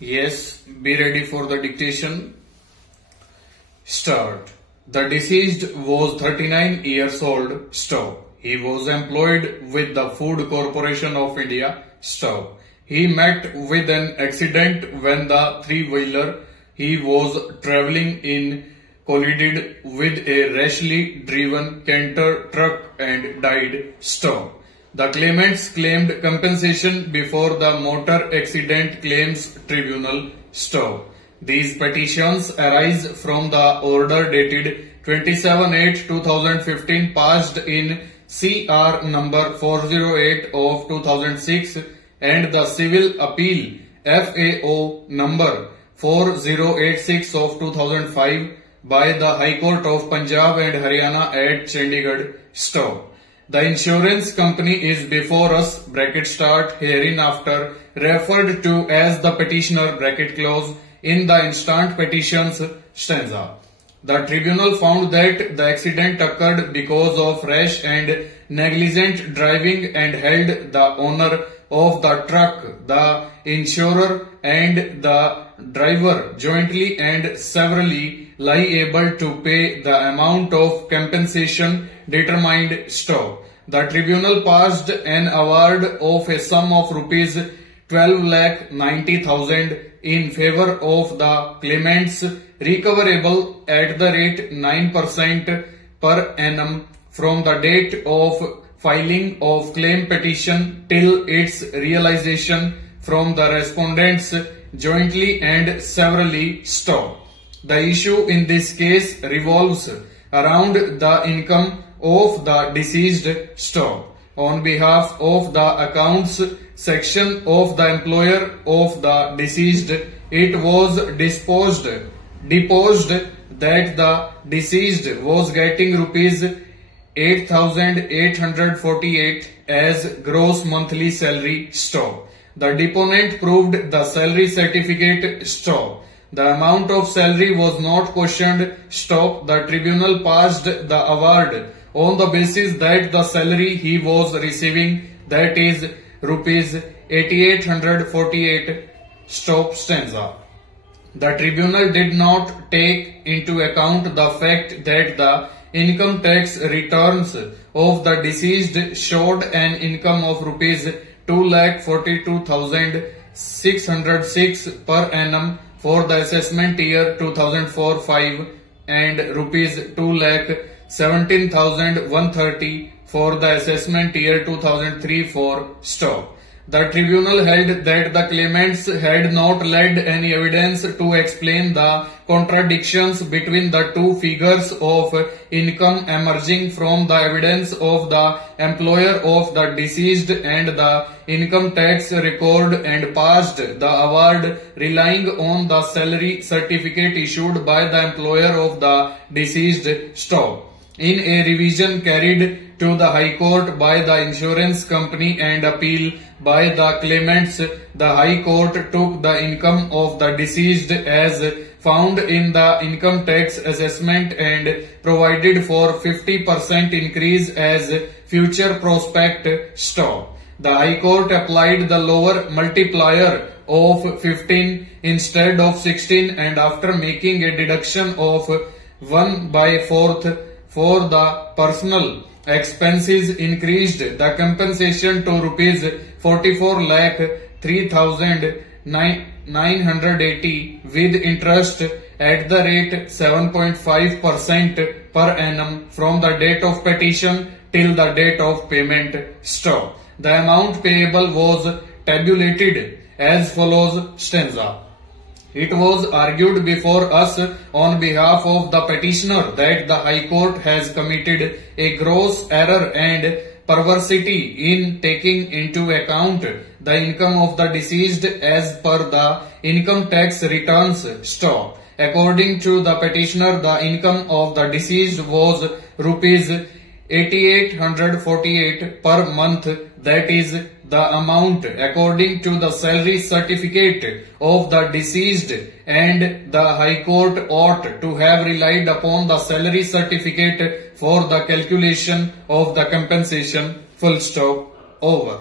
Yes, be ready for the dictation. Start. The deceased was 39 years old. Stop. He was employed with the Food Corporation of India. Stop. He met with an accident when the three-wheeler he was traveling in collided with a rashly driven Canter truck and died. Stop. The claimants claimed compensation before the Motor Accident Claims Tribunal. Stop. These petitions arise from the order dated 27/8/2015 passed in CR number 408 of 2006 and the Civil Appeal FAO number 4086 of 2005 by the High Court of Punjab and Haryana at Chandigarh. Stop. The insurance company is before us, bracket start, hereinafter referred to as the petitioner, bracket close, in the instant petitions, stanza. The tribunal found that the accident occurred because of rash and negligent driving and held the owner of the truck, the insurer and the driver jointly and severally liable to pay the amount of compensation determined. Stop. The tribunal passed an award of a sum of rupees 12,90,000 in favor of the claimants, recoverable at the rate 9% per annum from the date of filing of claim petition till its realization from the respondents jointly and severally. Stop. The issue in this case revolves around the income of the deceased. Stop. On behalf of the accounts section of the employer of the deceased, it was deposed that the deceased was getting rupees 8,848 as gross monthly salary. Stop. The deponent proved the salary certificate. Stop. The amount of salary was not questioned. Stop. The tribunal passed the award on the basis that the salary he was receiving, that is rupees 8,848. Stop, stanza. The tribunal did not take into account the fact that the income tax returns of the deceased showed an income of rupees 2,42,606 per annum for the assessment year 2004-05 and rupees 2,17,130 for the assessment year 2003-04. Stop. The tribunal held that the claimants had not led any evidence to explain the contradictions between the two figures of income emerging from the evidence of the employer of the deceased and the income tax record and passed the award relying on the salary certificate issued by the employer of the deceased. Stop. In a revision carried to the High Court by the insurance company and appeal by the claimants, the High Court took the income of the deceased as found in the income tax assessment and provided for 50% increase as future prospect. Stop. The High Court applied the lower multiplier of 15 instead of 16 and after making a deduction of 1/4 for the personal expenses increased the compensation to rupees 44,03,980 with interest at the rate 7.5% per annum from the date of petition till the date of payment. Stop. The amount payable was tabulated as follows, stanza. It was argued before us on behalf of the petitioner that the High Court has committed a gross error and perversity in taking into account the income of the deceased as per the income tax returns. Stop. According to the petitioner, the income of the deceased was rupees 8,848 per month, that is the amount according to the salary certificate of the deceased, and the High Court ought to have relied upon the salary certificate for the calculation of the compensation. Full stop. Over.